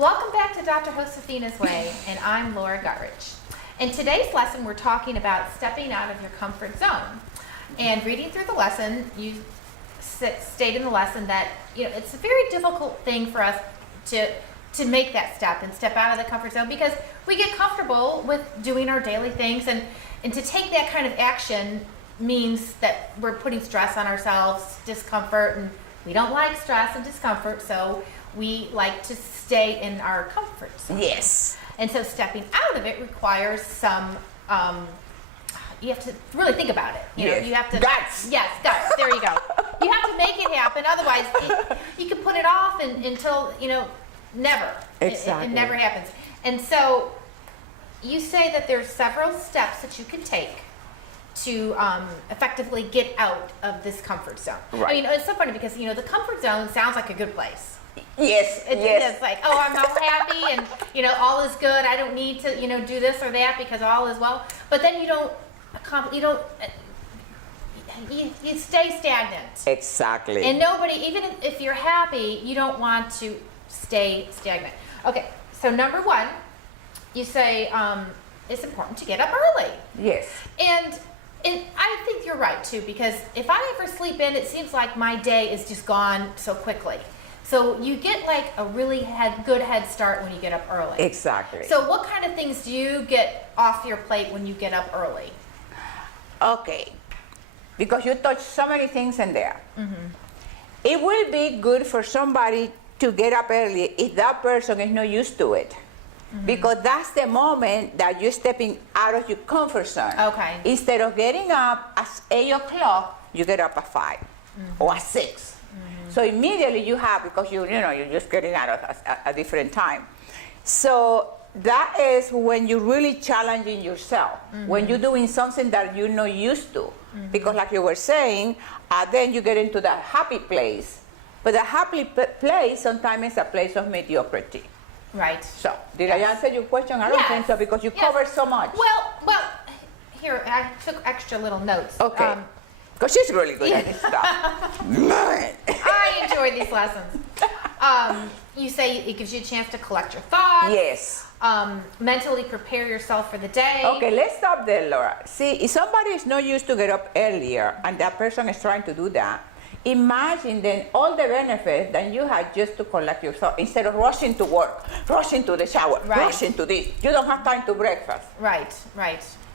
Welcome back to Dr. Josefina's Way, and I'm Laura Guttridge. In today's lesson, we're talking about stepping out of your comfort zone. And reading through the lesson, you state in the lesson that it's a very difficult thing for us to make that step and step out of the comfort zone because we get comfortable with doing our daily things, and to take that kind of action means that we're putting stress on ourselves, discomfort, and we don't like stress and discomfort, so we like to stay in our comfort zone. Yes. And so stepping out of it requires some, you have to really think about it. Yes. You have to. Guts. Yes, guts. There you go. You have to make it happen. Otherwise, you can put it off until, never. Exactly. It never happens. And so you say that there's several steps that you can take to effectively get out of this comfort zone. Right. I mean, it's so funny because, the comfort zone sounds like a good place. Yes, It's like, oh, I'm all happy and, all is good. I don't need to, do this or that because all is well. But then you stay stagnant. Exactly. And nobody, even if you're happy, you don't want to stay stagnant. Okay, so number one, you say it's important to get up early. Yes. And I think you're right too, because if I ever sleep in, it seems like my day is just gone so quickly. So you get like a really good head start when you get up early. Exactly. So what kind of things do you get off your plate when you get up early? Okay, because you touched so many things in there. Mm-hmm. It will be good for somebody to get up early if that person is not used to it. Mm-hmm. Because that's the moment that you're stepping out of your comfort zone. Okay. Instead of getting up at 8 o'clock, you get up at 5 or at 6. Mm-hmm. So immediately you have, because you're just getting out at a different time. So that is when you're really challenging yourself, when you're doing something that you're not used to. Because like you were saying, then you get into that happy place. But the happy place sometimes is a place of mediocrity. Right. So, did I answer your question? I don't think so, because you covered so much. Well, here, I took extra little notes. Okay. Because she's really good at this stuff. Man. I enjoy these lessons. You say it gives you a chance to collect your thoughts. Yes. Mentally prepare yourself for the day. Okay, let's stop there, Laura. See, if somebody is not used to get up earlier and that person is trying to do that, imagine then all the benefits that you had just to collect your thoughts instead of rushing to work, rushing to the shower, Right. rushing to this. You don't have time to breakfast. Right.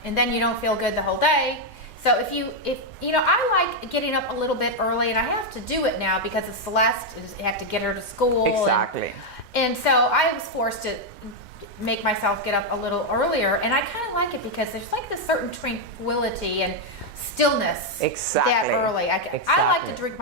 And then you don't feel good the whole day. So I like getting up a little bit early, and I have to do it now because of Celeste. I have to get her to school. Exactly. And so I was forced to make myself get up a little earlier, and I kind of like it because there's like this certain tranquility and stillness Exactly. that early. I like to Exactly. drink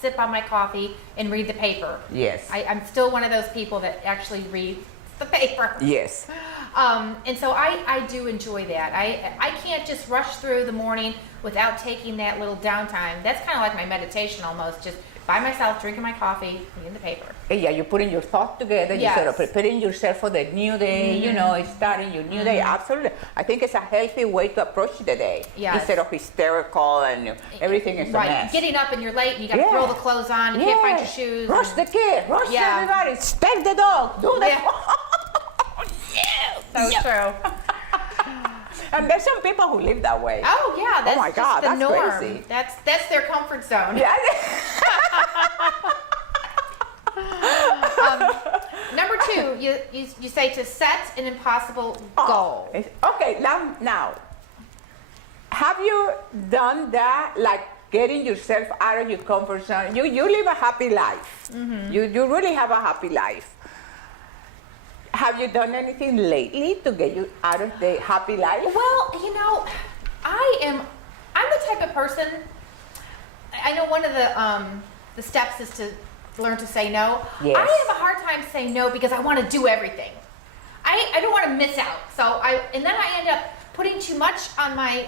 sip on my coffee and read the paper. Yes. I'm still one of those people that actually reads the paper. Yes. And so I do enjoy that. I can't just rush through the morning without taking that little downtime. That's kind of like my meditation almost, just by myself, drinking my coffee, reading the paper. Yeah, you're putting your thoughts together, Yes. you're sort of preparing yourself for the new day, it's starting your new day. Absolutely. I think it's a healthy way to approach the day. Yes. Instead of hysterical and everything is a mess. Getting up and you're late and you got to throw the clothes on, you can't find your shoes. Rush the kid, rush everybody, step the dog, do that. So true. And there's some people who live that way. Oh yeah, that's my God, just the that's norm. crazy. That's their comfort zone. Yeah. Number 2, you say to set an impossible goal. Okay, now, have you done that, like getting yourself out of your comfort zone? You live a happy life. You really have a happy life. Have you done anything lately to get you out of the happy life? Well, I'm the type of person, I know one of the steps is to learn to say no. Yes. I have a hard time saying no because I want to do everything. I don't want to miss out. And then I end up putting too much on my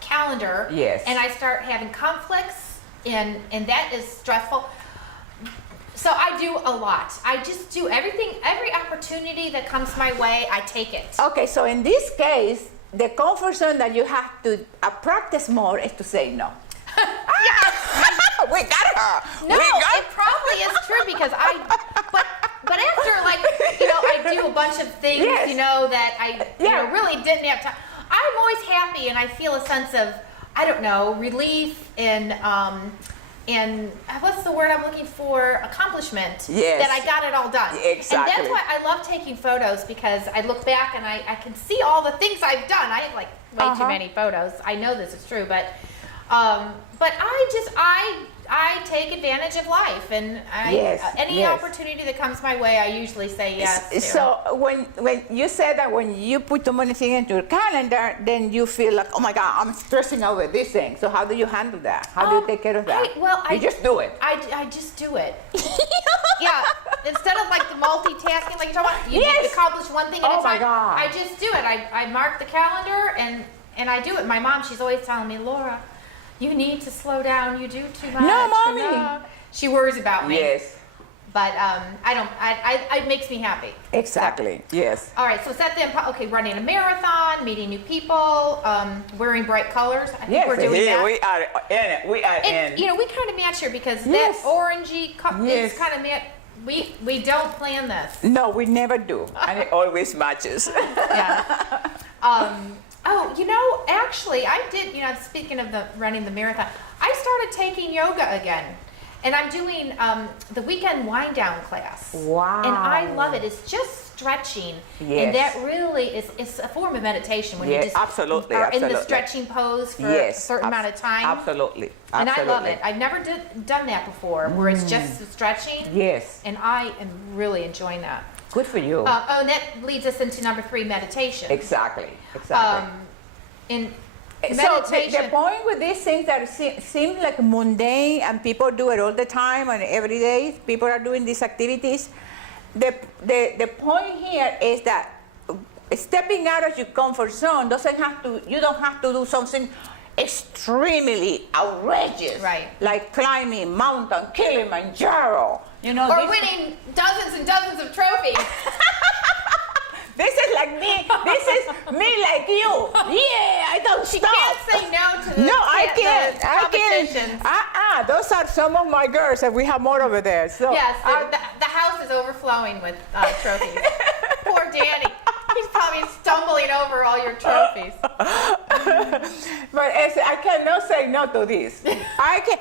calendar. Yes. And I start having conflicts, and that is stressful. So I do a lot. I just do everything, every opportunity that comes my way, I take it. Okay, so in this case, the comfort zone that you have to practice more is to say no. We got her. No, it probably is true because but after bunch of things, Yes. you know, that I you know, Yeah. really didn't have time. I'm always happy, and I feel a sense of, I don't know, relief and what's the word I'm looking for? Accomplishment. Yes. That I got it all done. Exactly. And that's why I love taking photos, because I look back and I can see all the things I've done. I have like way too many photos. I know this is true, but I take advantage of life, and any opportunity that comes my way, I usually say yes to. So when you said that when you put too many things into your calendar, then you feel like, oh my God, I'm stressing over this thing. So how do you handle that? How do you take care of that? You just do it. I just do it. Yeah. Instead of like the multitasking, like you're talking about, you accomplish one thing at a time. Oh my God. I just do it. I mark the calendar and I do it. My mom, she's always telling me, Laura, you need to slow down. You do too much. No, Mommy. No. She worries about me. Yes. But it makes me happy. Exactly. Yes. All right, so set them. Okay, running a marathon, meeting new people, wearing bright colors. I think we're doing that. we are in it. We are in. You know, we kind of match here because Yes. that orangey color Yes. is kind of match. We don't plan this. No, we never do, and it always matches. Yeah. Oh, you know, actually, I did. You know, speaking of running the marathon, I started taking yoga again. And I'm doing the weekend wind down class. Wow. And I love it. It's just stretching. Yes. And that really is a form of meditation when you just absolutely, are in the absolutely. stretching pose for a certain amount of time. Absolutely. And I love it. I've never done that before, where it's just stretching. Yes. And I am really enjoying that. Good for you. And that leads us into number 3, meditation. Exactly. In So meditation. the point with these things that seem like mundane and people do it all the time and every day people are doing these activities, the point here is that stepping out of your comfort zone you don't have to do something extremely outrageous, Right. like climbing Mountain Kilimanjaro, you know, Or winning dozens and dozens of trophies. This is like me. This is me like you. Yeah, I don't She stop. can't say no to the No, I can't. the I competitions. can't. Those are some of my girls, and we have more over there. So Yes, the house is overflowing with trophies. Poor Danny. He's probably stumbling over all your trophies. But I cannot say no to this. I can.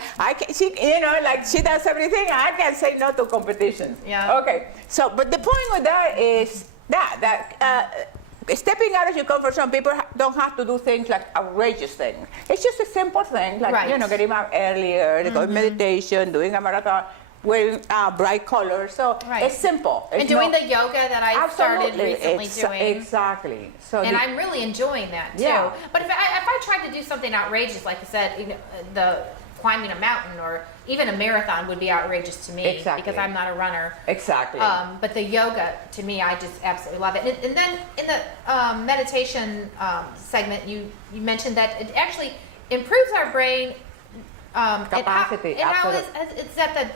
She, you know, like she does everything. I can say no to competitions. Yeah. Okay. So, but the point with that is that stepping out of your comfort zone, people don't have to do things like outrageous things. It's just a simple thing, like, you know, getting up earlier, going meditation, doing a marathon, wearing bright colors. So it's simple. It's and doing the yoga that I started recently doing. Exactly. So and I'm really enjoying that too. Yeah. But if I tried to do something outrageous, like I said, you know, the climbing a mountain or even a marathon would be outrageous to me because I'm not a runner. Exactly. But the yoga, to me, I just absolutely love it. And then in the meditation segment, you mentioned that it actually improves our brain capacity. And how is that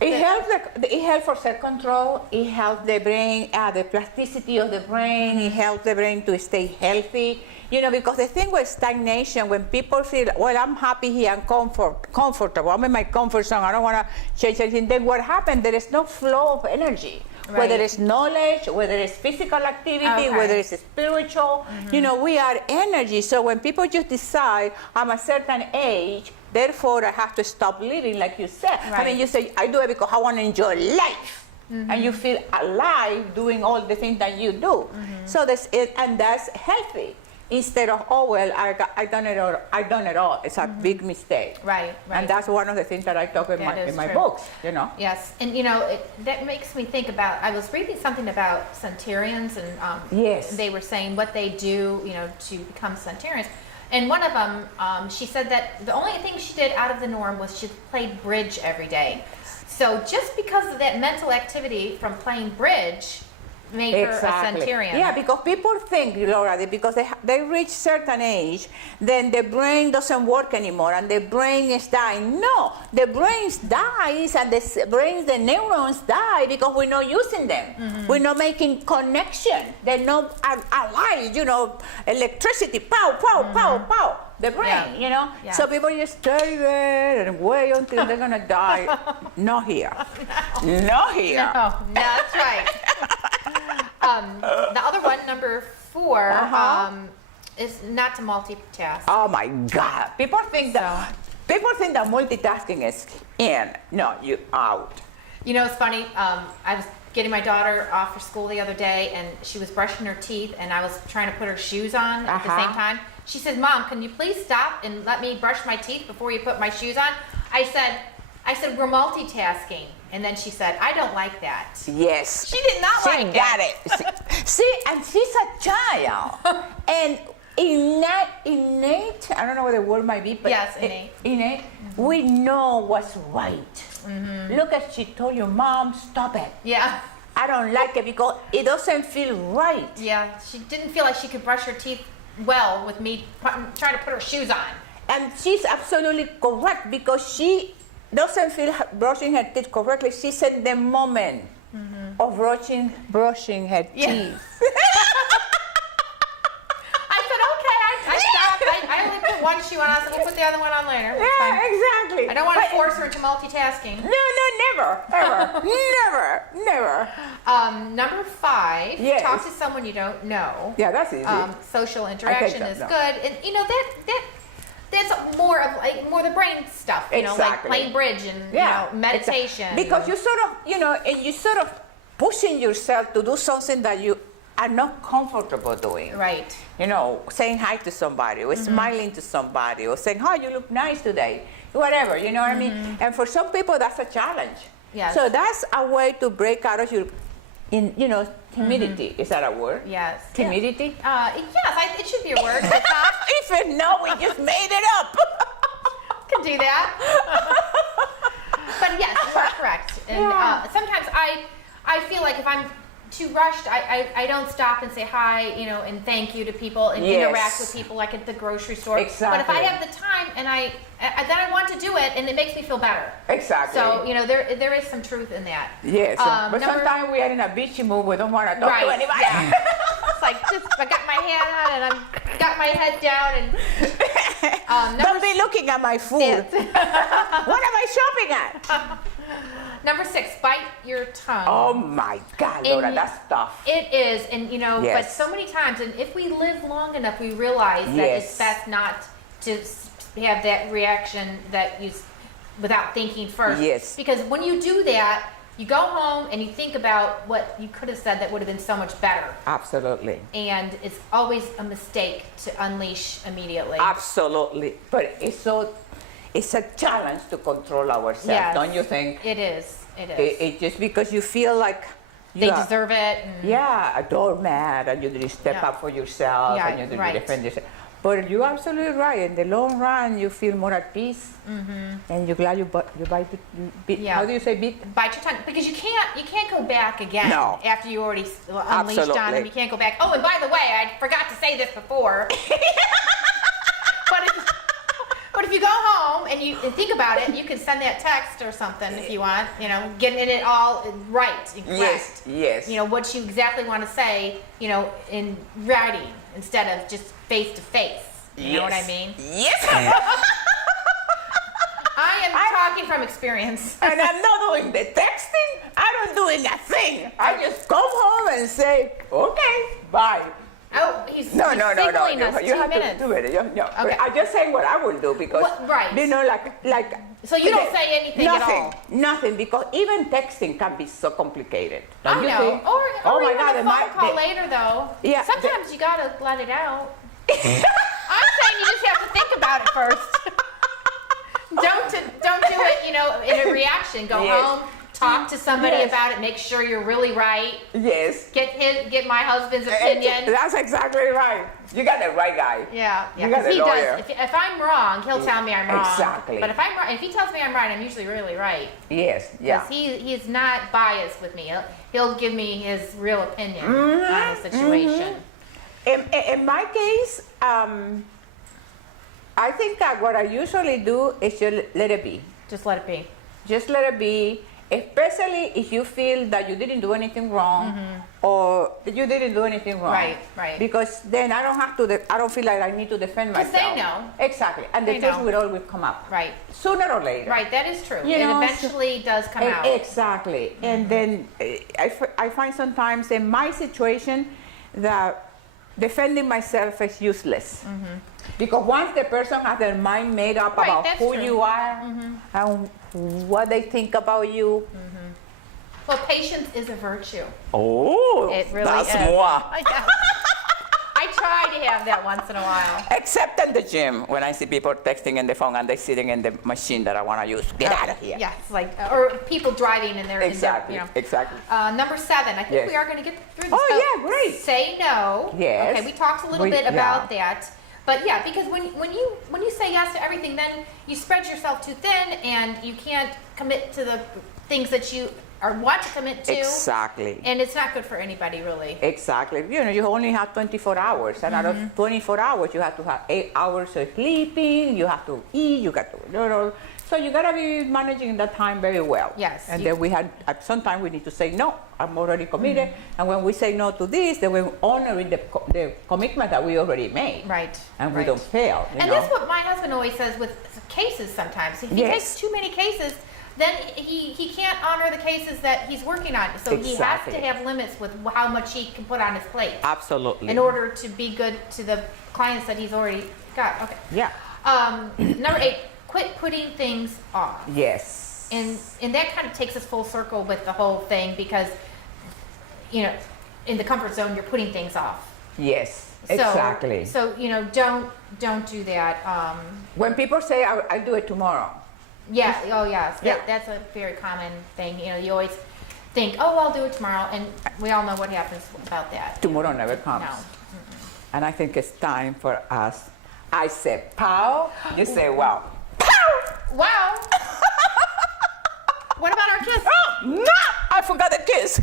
It helps for self-control. It helps the brain, the plasticity of the brain. It helps the brain to stay healthy. You know, because the thing with stagnation, when people feel, well, I'm happy here, I'm comfortable, I'm in my comfort zone, I don't want to change anything, then what happens, there is no flow of energy. Right. Whether it's knowledge, whether it's physical activity, whether it's spiritual, you know, we are energy. So when people just decide, I'm a certain age, therefore I have to stop living, like you said. Right. I mean, you say, I do it because I want to enjoy life. And you feel alive doing all the things that you do. So that's it, and that's healthy. Instead of, oh, well, I done it all. It's a big mistake. Right. And that's one of the things that I talk in my books, you know. Yes, and you know, that makes me think about, I was reading something about centurions, and they were saying what they do, you know, to become centurions. And one of them, she said that the only thing she did out of the norm was she played bridge every day. So just because of that mental activity from playing bridge made her a centurion. Yeah, because people think, Laura, that because they reach certain age, then the brain doesn't work anymore and the brain is dying. No, the brain dies and the neurons die because we're not using them. We're not making connection. They're not alive, you know, electricity, pow, pow, pow, pow. The brain, you know? Yeah. So people just stay there and wait until they're going to die. Not here. No. Not here. No, that's right. The other one, number 4, is not to multitask. Oh my God! People think that multitasking is in. No, you out. You know, it's funny. I was getting my daughter off for school the other day, and she was brushing her teeth, and I was trying to put her shoes on at the same time. She said, "Mom, can you please stop and let me brush my teeth before you put my shoes on?" I said, "We're multitasking." And then she said, "I don't like that." Yes. She did not like got it. See, and she's a child. And innate, I don't know what the word might be, but yes, innate. We know what's right. Look at she told you, Mom, stop it. Yeah. I don't like it because it doesn't feel right. Yeah, she didn't feel like she could brush her teeth well with me trying to put her shoes on. And she's absolutely correct because she doesn't feel brushing her teeth correctly. She's in the moment of brushing her teeth. I said, okay, I stopped. I only put one shoe on. I said, we'll put the other one on later. It's fine. Yeah, exactly. I don't want to force her into multitasking. No, never, ever, never. Number 5, Yes. talk to someone you don't know. Yeah, that's easy. Social interaction is good, and you know that's more of the brain stuff. You know, like playing bridge and meditation. Exactly. Because you sort of pushing yourself to do something that you are not comfortable doing. Right. You know, saying hi to somebody, or smiling to somebody, or saying, "Oh, you look nice today." Whatever, you know what I mean? And for some people, that's a challenge. Yes. So that's a way to break out of your, timidity. Is that a word? Yes. Timidity? Yes, it should be a word. It's not. If no, we just made it up. Can do that. But yes, you are correct. And sometimes I feel like if I'm too rushed, I don't stop and say hi, and thank you to people and interact with people like at the grocery store. Exactly. But if I have the time and then I want to do it, and it makes me feel better. Exactly. So there is some truth in that. Yes. But sometimes we are in a beachy mood. We don't want to talk to anybody. Yeah. It's like I got my hand on and I've got my head down and. Don't be looking at my food. Yes. What am I shopping at? Number 6, bite your tongue. Oh my God, Laura, that's tough. It is, and but so many times, and if we live long enough, we realize that it's best not to have that reaction that you, without thinking first. Yes. Because when you do that, you go home and you think about what you could have said that would have been so much better. Absolutely. And it's always a mistake to unleash immediately. Absolutely. But it's a challenge to control ourselves, don't you think? It is. It's just because you feel like they deserve it. A doormat, and you didn't step up for yourself, and you didn't defend yourself. But you're absolutely right. In the long run, you feel more at peace, and you're glad you bite. How do you say bite? Bite your tongue, because you can't go back again after you already unleashed on them. You can't go back. Oh, and by the way, I forgot to say this before. But if you go home and you think about it, you can send that text or something if you want, getting it all right and correct. Yes. What you exactly want to say, in writing instead of just face to face. You know what I mean? Yes. I am talking from experience. And I'm not doing the texting. I don't do a thing. I just come home and say, okay, bye. Oh, he's no. signaling us You 2 have minutes. to do it. Okay. I just say what I will do because, like. So you don't say anything at all? Nothing, because even texting can be so complicated. I know. Or even a phone call later, though. Yeah. Sometimes you gotta let it out. I'm saying you just have to think about it first. Don't do it, in a reaction. Go home. Talk to somebody about it. Make sure you're really right. Yes. Get my husband's opinion. That's exactly right. You got the right guy. Yeah. You got Because the lawyer. does. If I'm wrong, he'll tell me I'm wrong. Exactly. But if he tells me I'm right, I'm usually really right. Yes. Yeah. Because he's not biased with me. He'll give me his real opinion on the situation. In my case, I think that what I usually do is just let it be. Just let it be. Just let it be. Especially if you feel that you didn't do anything wrong, or you didn't do anything wrong. Right, right. Because then I don't have to, I don't feel like I need to defend myself. Because they know. Exactly. And the They truth know. will always come up. Right. Sooner or later. Right, that is true. You It know, eventually does come out. Exactly. And then I find sometimes in my situation that defending myself is useless. Because once the person has their mind made up Right, about that's who true. you are and what they think about you. Well, patience is a virtue. Oh, It really that's is. moi. I know. I try to have that once in a while. Except in the gym, when I see people texting in the phone and they're sitting in the machine that I want to use. Get out of here. Yes, like, or people driving and they're Exactly, in their, exactly. Number 7, I think Yes. we are going to get through this. Oh, So, yeah, great. Say no. Yes. Okay, we talked a little bit about that. But yeah, because when you say yes to everything, then you spread yourself too thin and you can't commit to the things that you or want to commit to. Exactly. And it's not good for anybody, really. Exactly. You know, you only have 24 hours, and out of 24 hours, you have to have 8 hours of sleeping. You have to eat. You got to, so you gotta be managing that time very well. Yes, And you- then we had sometimes we need to say no. I'm already committed, and when we say no to this, then we're honoring the commitment that we already made. Right. And we right. don't fail. You And know? that's what my husband always says with cases sometimes. If he Yes. takes too many cases, then he can't honor the cases that he's working on. So he has Exactly. to have limits with how much he can put on his plate Absolutely. in order to be good to the clients that he's already got. Okay. Yeah. Number 8, quit putting things off. Yes. And that kind of takes us full circle with the whole thing because, you know, in the comfort zone, you're putting things off. Yes. So, Exactly. So, you know, don't do that. When people say I'll do it tomorrow. Yeah. Oh, yes. Yeah. That's a very common thing. You know, you always think, oh, I'll do it tomorrow, and we all know what happens about that. Tomorrow never comes. No. And I think it's time for us. I say pow, you say wow. Wow. What about our kiss? No, I forgot the kiss.